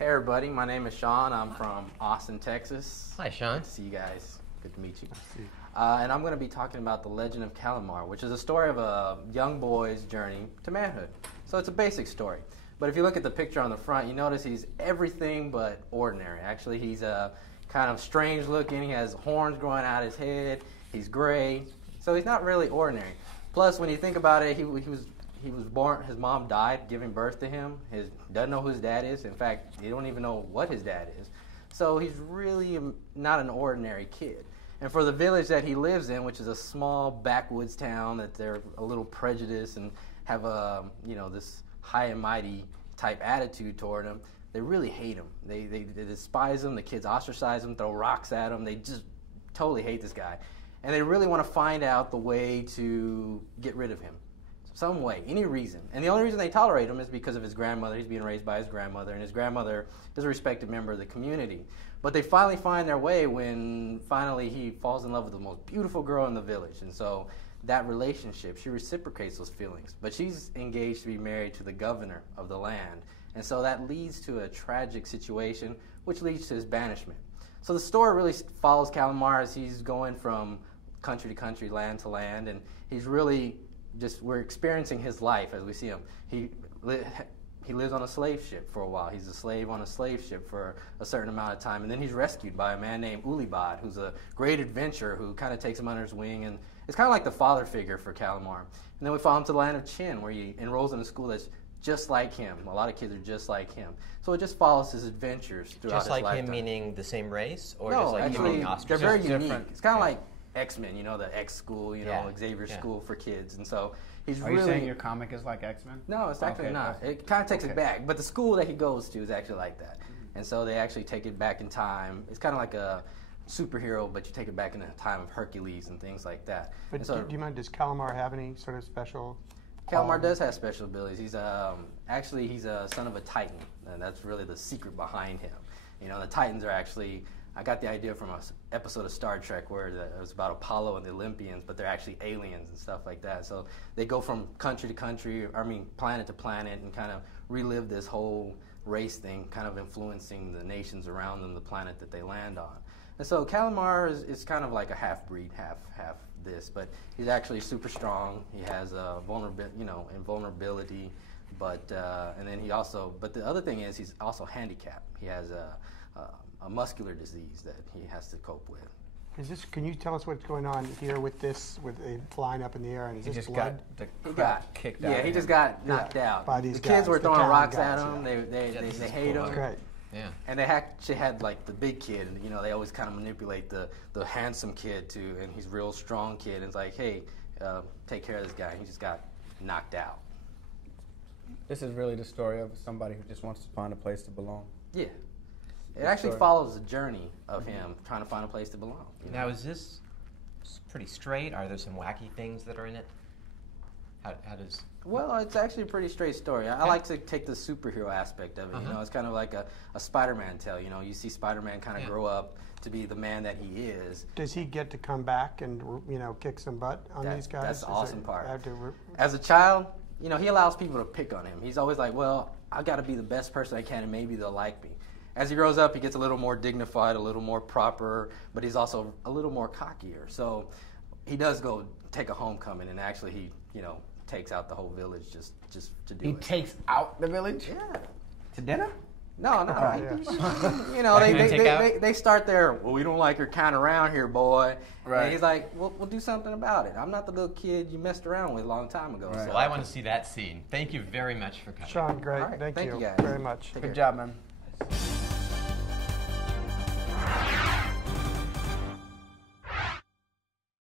Hey everybody, my name is Shawn. I'm from Austin, Texas. Hi, Shawn. Good to see you guys. Good to meet you. And I'm going to be talking about the legend of Kalimar, which is a story of a young boy's journey to manhood. So it's a basic story. But if you look at the picture on the front, you notice he's everything but ordinary. Actually, he's kind of strange looking. He has horns growing out his head. He's gray. So he's not really ordinary. Plus, when you think about it, he was born, his mom died giving birth to him. He doesn't know who his dad is. In fact, he don't even know what his dad is. So he's really not an ordinary kid. And for the village that he lives in, which is a small backwoods town that they're a little prejudiced and have this high and mighty type attitude toward him, they really hate him. They despise him. The kids ostracize him, throw rocks at him. They just totally hate this guy. And they really want to find out the way to get rid of him. Some way, any reason. And the only reason they tolerate him is because of his grandmother. He's being raised by his grandmother, and his grandmother is a respected member of the community. But they finally find their way when finally he falls in love with the most beautiful girl in the village. And so that relationship, she reciprocates those feelings. But she's engaged to be married to the governor of the land. And so that leads to a tragic situation, which leads to his banishment. So the story really follows Kalimar as he's going from country to country, land to land, and he's really we're experiencing his life as we see him. He lives on a slave ship for a while. He's a slave on a slave ship for a certain amount of time, and then he's rescued by a man named Ulibad, who's a great adventurer who kind of takes him under his wing, and it's kind of like the father figure for Kalimar. And then we follow him to the land of Chin, where he enrolls in a school that's just like him. A lot of kids are just like him. So it just follows his adventures throughout his lifetime. Just like him meaning the same race? Or no, just like actually, him meaning they're very unique. Different. It's kind of like X-Men, the X school, Xavier school for kids. And so he's Are really... you saying your comic is like X-Men? No, it's actually not. Okay. It kind of takes it back. But the school that he goes to is actually like that. And so they actually take it back in time. It's kind of like a superhero, but you take it back in the time of Hercules and things like that. But so, do you mind, does Kalimar have any sort of special... Kalimar does have special abilities. He's he's a son of a Titan, and that's really the secret behind him. The Titans are actually... I got the idea from an episode of Star Trek where it was about Apollo and the Olympians, but they're actually aliens and stuff like that. So they go from country to country, planet to planet, and kind of relive this whole race thing, kind of influencing the nations around them, the planet that they land on. And so Kalimar is kind of like a half-breed, half this, but he's actually super strong. He has invulnerability, but and then but the other thing is he's also handicapped. He has a muscular disease that he has to cope with. Can you tell us what's going on here with it flying up in the air? And is He this just blood? got the crap kicked out. Yeah, he just got knocked out. By these the kids guys, were the throwing town rocks guys, at him. yeah. They hate him. That's great. Yeah. And they actually had like the big kid. They always kind of manipulate the handsome kid too, and he's a real strong kid. And it's like, hey, take care of this guy. He just got knocked out. This is really the story of somebody who just wants to find a place to belong. Yeah. It actually follows the journey of him trying to find a place to belong. Now, is this pretty straight? Are there some wacky things that are in it? How does... Well, it's actually a pretty straight story. I like to take the superhero aspect of it. It's kind of like a Spider-Man tale. You see Spider-Man kind of grow up to be the man that he is. Does he get to come back and kick some butt on these guys? That's the awesome part. To As a child, he allows people to pick on him. He's always like, well, I got to be the best person I can, and maybe they'll like me. As he grows up, he gets a little more dignified, a little more proper, but he's also a little more cockier. So he does go take a homecoming, and actually he, takes out the whole village just to do it. He takes out the village? Yeah. To dinner? No. Yeah. They start there, well, we don't like your kind around here, boy. Right. And he's like, well, we'll do something about it. I'm not the little kid you messed around with a long time ago. Right. So Well, I want to see that scene. Thank you very much for coming. Shawn, great. All right, Thank you guys. very much. Take Good care. job, man.